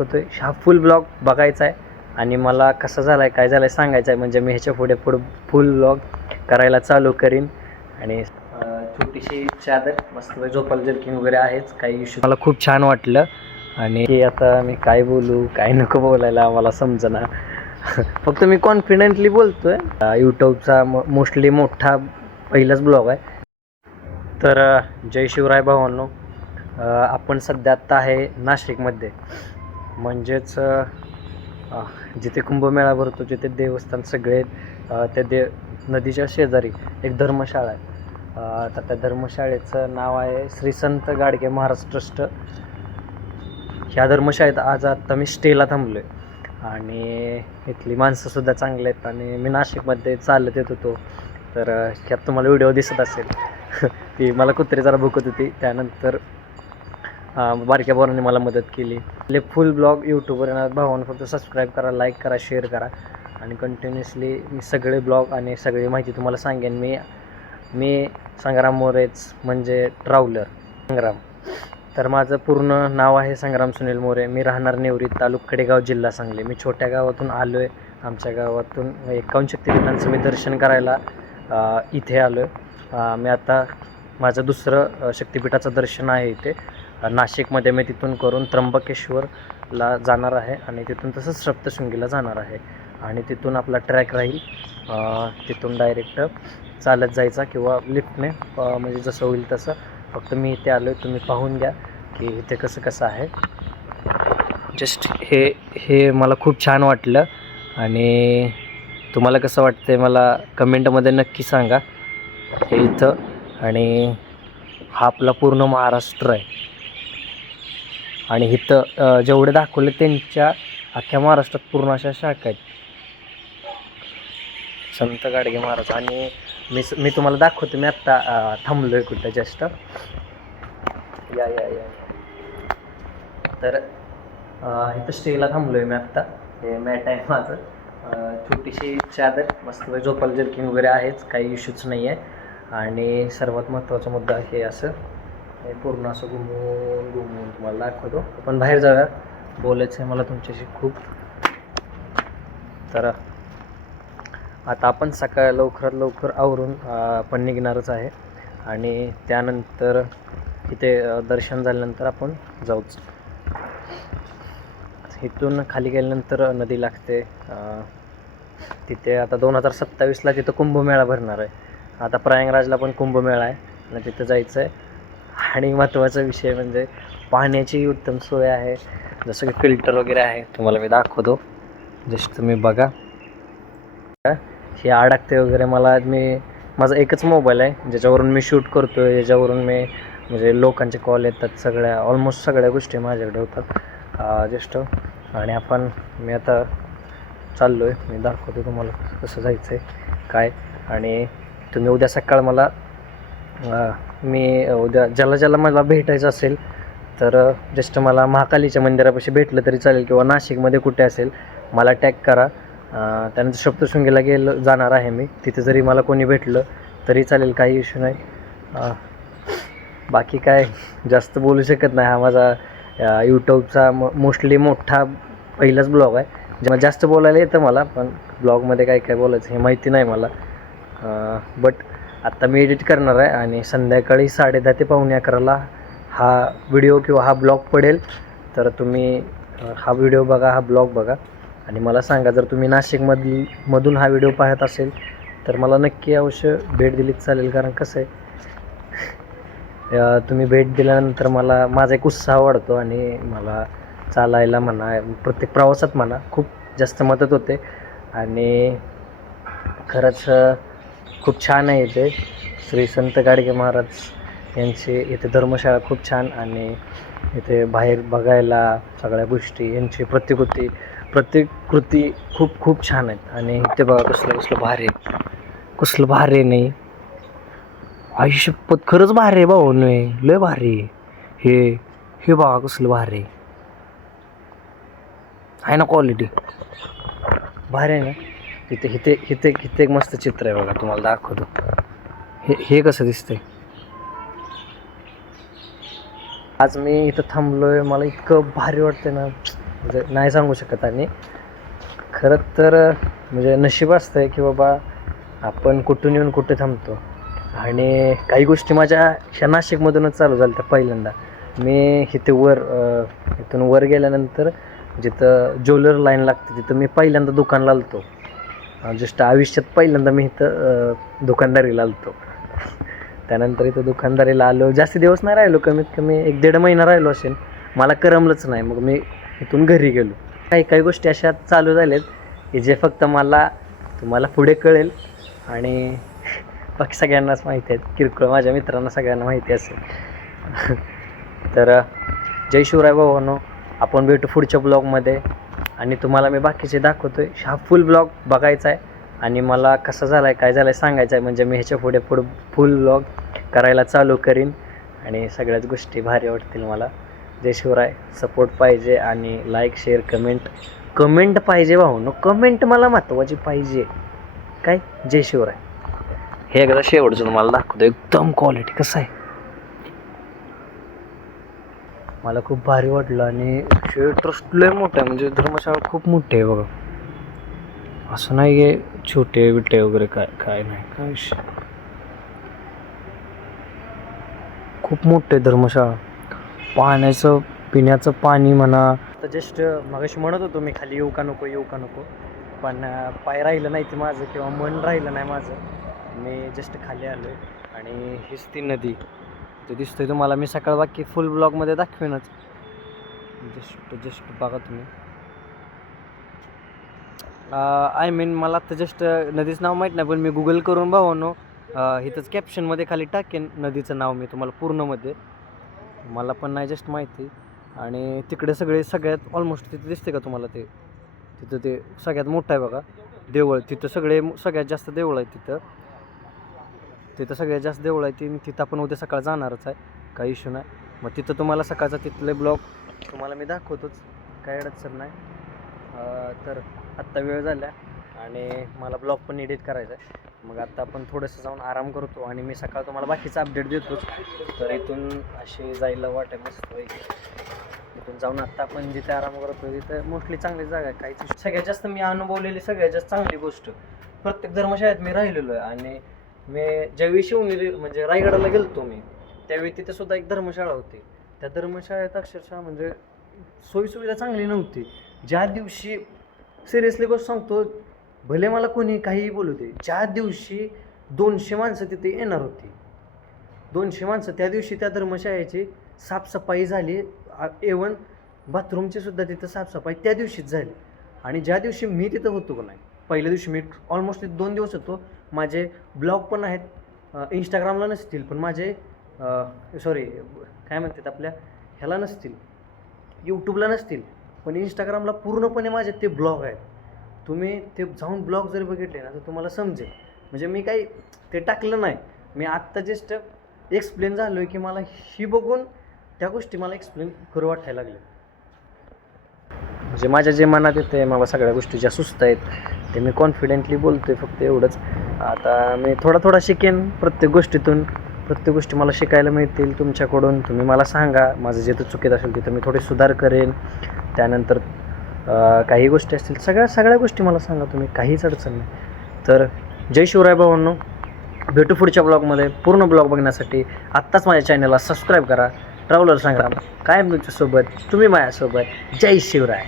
दाखवतोय. हा फुल ब्लॉग बघायचा आहे आणि मला कसा झाला आहे काय झालं आहे सांगायचं आहे. म्हणजे मी ह्याच्या पुढे फुल ब्लॉग करायला चालू करीन. आणि छोटीशी चादर मस्त झोपाल जर्किंग वगैरे आहेच, काही इश्यू. मला खूप छान वाटलं आणि की आता मी काय बोलू काय नको बोलायला मला समजना. फक्त मी कॉन्फिडेंटली बोलतोय. यूट्यूबचा मोस्टली मोठा पहिलाच ब्लॉग आहे. तर जय शिवराय भावांनो. आपण सध्या आत्ता आहे नाशिकमध्ये, म्हणजेच जिथे कुंभमेळा भरतो, जिथे देवस्थान सगळे त्या नदीच्या शेजारी एक धर्मशाळा आहे. तर त्या धर्मशाळेचं नाव आहे श्री संत गाडगे महाराज ट्रस्ट. ह्या धर्मशाळेत आज आत्ता मी स्टेला थांबलो आहे आणि इथली माणसंसुद्धा चांगली आहेत. आणि मी नाशिकमध्ये चालत येत होतो, तर ह्यात तुम्हाला व्हिडिओ दिसत असेल की मला कुत्री जरा भुकत होती. त्यानंतर बारक्या पोरांनी मला मदत केली. आपले फुल ब्लॉग यूट्यूबवर येणार. भावांनो फक्त सबस्क्राईब करा, लाईक करा, शेअर करा आणि कंटिन्युअसली मी सगळे ब्लॉग आणि सगळी माहिती तुम्हाला सांगेन. मी संग्राम मोरेच, म्हणजे ट्रॅव्हलर संग्राम. तर माझं पूर्ण नाव आहे संग्राम सुनील मोरे. मी राहणार नेवरी, तालुका कडेगाव, जिल्हा सांगली. मी छोट्या गावातून आलो आहे. आमच्या गावातून 51 शक्तिपीठांचं मी दर्शन करायला इथे आलो आहे. मी आता माझं दुसरं शक्तिपीठाचं दर्शन आहे इथे नाशिकमध्ये. मी तिथून करून त्र्यंबकेश्वरला जाणार आहे आणि तिथून तसंच सप्तशृंगीला जाणार आहे आणि तिथून आपला ट्रॅक राहील. तिथून डायरेक्ट चालत जायचा किंवा लिफ्टने, म्हणजे जसं होईल तसं. फक्त मी इथे आलो आहे, तुम्ही पाहून घ्या की इथे कसं आहे. जस्ट हे मला खूप छान वाटलं आणि तुम्हाला कसं वाटतं मला कमेंटमध्ये नक्की सांगा. हे इथं आणि हा आपला पूर्ण महाराष्ट्र आहे आणि इथं जेवढे दाखवले त्यांच्या अख्ख्या महाराष्ट्रात पूर्ण अशा शाखा आहेत संत गाडगे महाराज. आणि मी तुम्हाला दाखवतो. मी आत्ता थांबलो आहे कुठं जस्ट. या तर इथं स्टेला थांबलो आहे मी आत्ता. हे मॅट आहे माझं. छोटीशी चादर मस्त झोपाल जर्किंग वगैरे आहेच, काही इश्यूच नाही आहे. आणि सर्वात महत्त्वाचा मुद्दा हे असं हे पूर्ण असं घुमून तुम्हाला दाखवतो. आपण बाहेर जाऊया, बोलायचं आहे मला तुमच्याशी खूप. तर आता आपण सकाळ लवकरात लवकर आवरून आपण निघणारच आहे आणि त्यानंतर इथे दर्शन झाल्यानंतर आपण जाऊच. इथून खाली गेल्यानंतर नदी लागते. तिथे आता 2027ला तिथं कुंभमेळा भरणार आहे. आता प्रयागराजला पण कुंभमेळा आहे आणि तिथं जायचं आहे. आणि महत्त्वाचा विषय म्हणजे पाण्याची उत्तम सोय आहे, जसं की फिल्टर वगैरे आहे. तुम्हाला मी दाखवतो, जस्ट तुम्ही बघा. हे अडकते वगैरे. माझा एकच मोबाईल आहे ज्याच्यावरून मी शूट करतो आहे, ज्याच्यावरून मी म्हणजे लोकांचे कॉल येतात, ऑलमोस्ट सगळ्या गोष्टी माझ्याकडे होतात जस्ट. आणि मी आता चाललो आहे, मी दाखवतो तुम्हाला कसं जायचं आहे काय. आणि तुम्ही उद्या सकाळ मी उद्या ज्याला मला भेटायचं असेल तर जस्ट मला महाकालीच्या मंदिरापाशी भेटलं तरी चालेल किंवा नाशिकमध्ये कुठे असेल मला टॅग करा. त्यानंतर सप्तशृंगीला जाणार आहे मी. तिथे जरी मला कोणी भेटलं तरी चालेल, काही इश्यू नाही. बाकी काय जास्त बोलू शकत नाही. हा माझा यूट्यूबचा मोस्टली मोठा पहिलाच ब्लॉग आहे. जेव्हा जास्त बोलायला येतं मला, पण ब्लॉगमध्ये काय बोलायचं हे माहिती नाही मला. बट आत्ता मी एडिट करणार आहे आणि संध्याकाळी 10:30 ते 11:45 हा व्हिडिओ किंवा हा ब्लॉग पडेल. तर तुम्ही हा व्हिडिओ बघा, हा ब्लॉग बघा आणि मला सांगा. जर तुम्ही नाशिकमधून हा व्हिडिओ पाहत असेल तर मला नक्की अवश्य भेट दिलीच चालेल. कारण कसं आहे, तुम्ही भेट दिल्यानंतर माझा एक उत्साह वाढतो आणि मला चालायला म्हणा, प्रत्येक प्रवासात म्हणा, खूप जास्त मदत होते. आणि खरंच खूप छान आहे इथे. श्री संत गाडगे महाराज यांची इथे धर्मशाळा खूप छान. आणि इथे बाहेर बघायला सगळ्या गोष्टी, यांची प्रतिकृती खूप छान आहेत. आणि इथे बघा कसलं भारी नाही आयुष्यपत, खरंच भारी आहे भाऊ, नाही लय भारी. हे बघा कसलं भारी आहे ना, क्वालिटी भारी आहे ना. इथे एक मस्त चित्र आहे बघा, तुम्हाला दाखवतो. हे कसं दिसतंय. आज मी इथं थांबलोय, मला इतकं भारी वाटतंय ना. म्हणजे नाही सांगू शकत. आणि खरं तर म्हणजे नशीब असतं आहे की बाबा आपण कुठून येऊन कुठे थांबतो. आणि काही गोष्टी माझ्या ह्या नाशिकमधूनच चालू झाल्या त्या पहिल्यांदा. मी इथे इथून वर गेल्यानंतर जिथं ज्वेलर लाईन लागते तिथं मी पहिल्यांदा दुकानला आलतो. जस्ट आयुष्यात पहिल्यांदा मी इथं दुकानदारीला आलतो. त्यानंतर इथं दुकानदारीला आलो. जास्त दिवस नाही राहिलो, कमीत कमी 1-1.5 महिना राहिलो असेल. मला करमलंच नाही, मग मी इथून घरी गेलो. काही काही गोष्टी अशा चालू झाल्यात की जे फक्त तुम्हाला पुढे कळेल. आणि बाकी सगळ्यांनाच माहिती आहेत, किरकोळ माझ्या मित्रांना सगळ्यांना माहिती असेल. तर जय शिवराय भावांनो, आपण भेटू पुढच्या ब्लॉगमध्ये. आणि तुम्हाला मी बाकीचे दाखवतो आहे. हा फुल ब्लॉग बघायचा आहे आणि मला कसं झालं आहे काय झालं आहे सांगायचं आहे. म्हणजे मी ह्याच्या पुढे फुल ब्लॉग करायला चालू करीन आणि सगळ्याच गोष्टी भारी वाटतील मला. जय शिवराय. सपोर्ट पाहिजे आणि लाईक शेअर कमेंट पाहिजे भाऊनो. कमेंट मला महत्त्वाची पाहिजे. काय जय शिवराय. हे एकदा शेवटचं तुम्हाला दाखवतो एकदम क्वालिटी कसं आहे. मला खूप भारी वाटलं. आणि ट्रस्ट लय मोठं आहे, म्हणजे धर्मशाळा खूप मोठी आहे बघा. असं नाही आहे छोटे बिटे वगैरे काय नाही. काय खूप मोठे धर्मशाळा. पिण्याचं पाणी म्हणा. तर जस्ट मगाशी म्हणत होतो मी खाली येऊ का नको, पण पाय राहिलं नाही ते माझं किंवा मन राहिलं नाही माझं. मी जस्ट खाली आलो आहे आणि हीच ती नदी ते दिसतोय तुम्हाला. मी सकाळ बाकी फुल ब्लॉगमध्ये दाखवेनच. जस्ट बघा तुम्ही. आय मीन मला तर जस्ट नदीचं नाव माहीत नाही, पण मी गुगल करून भावानो इथंच कॅप्शनमध्ये खाली टाकेन नदीचं नाव मी तुम्हाला पूर्णमध्ये. मला पण नाही जस्ट माहिती. आणि तिकडे सगळ्यात ऑलमोस्ट तिथं दिसते का तुम्हाला तिथं ते सगळ्यात मोठं आहे बघा देवळ. तिथं सगळ्यात जास्त देवळ आहे तिथं सगळ्यात जास्त देवळ आहे. तिथं आपण उद्या सकाळ जाणारच आहे, काही इश्यू नाही. मग तिथं तुम्हाला सकाळचा तिथले ब्लॉग तुम्हाला मी दाखवतोच, काय अडचण नाही. तर आत्ता वेळ झाला आणि मला ब्लॉग पण एडिट करायचा आहे. मग आता आपण थोडंसं जाऊन आराम करतो आणि मी सकाळ तुम्हाला बाकीचा अपडेट देतोच. तर इथून असे जायला वाट आहे मस्त पैकी. इथून जाऊन आत्ता आपण जिथे आराम करतो तिथं मोस्टली चांगली जागा आहे. काहीच सगळ्यात जास्त मी अनुभवलेली सगळ्यात जास्त चांगली गोष्ट प्रत्येक धर्मशाळेत मी राहिलेलो आहे. आणि मी ज्यावेळी शिवनेरी म्हणजे रायगडाला गेलतो मी, त्यावेळी तिथे सुद्धा एक धर्मशाळा होती. त्या धर्मशाळेत अक्षरशः म्हणजे सोयीसुविधा चांगली नव्हती. ज्या दिवशी सिरियसली गोष्ट सांगतो, भले मला कोणी काहीही बोलू दे, ज्या दिवशी 200 माणसं तिथे येणार होती, 200 माणसं, त्या दिवशी त्या धर्मशाळेची साफसफाई झाली. इव्हन बाथरूमची सुद्धा तिथं साफसफाई त्या दिवशीच झाली. आणि ज्या दिवशी मी तिथं होतो का नाही, पहिल्या दिवशी मी ऑलमोस्ट 2 दिवस होतो. माझे ब्लॉग पण आहेत, इंस्टाग्रामला नसतील पण माझे सॉरी काय म्हणतात आपल्या ह्याला नसतील, यूट्यूबला नसतील, पण इंस्टाग्रामला पूर्णपणे माझे ते ब्लॉग आहेत. तुम्ही ते जाऊन ब्लॉग जर बघितले ना तर तुम्हाला समजेल. म्हणजे मी काही ते टाकलं नाही, मी आत्ता जस्ट एक्सप्लेन झालो आहे की मला ही बघून त्या गोष्टी मला एक्सप्लेन करू वाटायला लागल्या. म्हणजे माझ्या जे मनात येतं आहे, मला सगळ्या गोष्टी ज्या सुस्त आहेत ते मी कॉन्फिडेंटली बोलतो आहे. फक्त एवढंच. आता मी थोडा शिकेन प्रत्येक गोष्टीतून. प्रत्येक गोष्टी मला शिकायला मिळतील तुमच्याकडून. तुम्ही मला सांगा माझं जिथं चुकीत असेल तिथं मी थोडे सुधार करेन. त्यानंतर काही गोष्टी असतील सगळ्या गोष्टी मला सांगा तुम्ही, काहीच अडचण नाही. तर जय शिवराय भावांनो, भेटू पुढच्या ब्लॉगमध्ये. पूर्ण ब्लॉग बघण्यासाठी आत्ताच माझ्या चॅनलला सबस्क्राईब करा. ट्रॅव्हलर संग्राम कायम तुमच्यासोबत, तुम्ही माझ्यासोबत. जय शिवराय.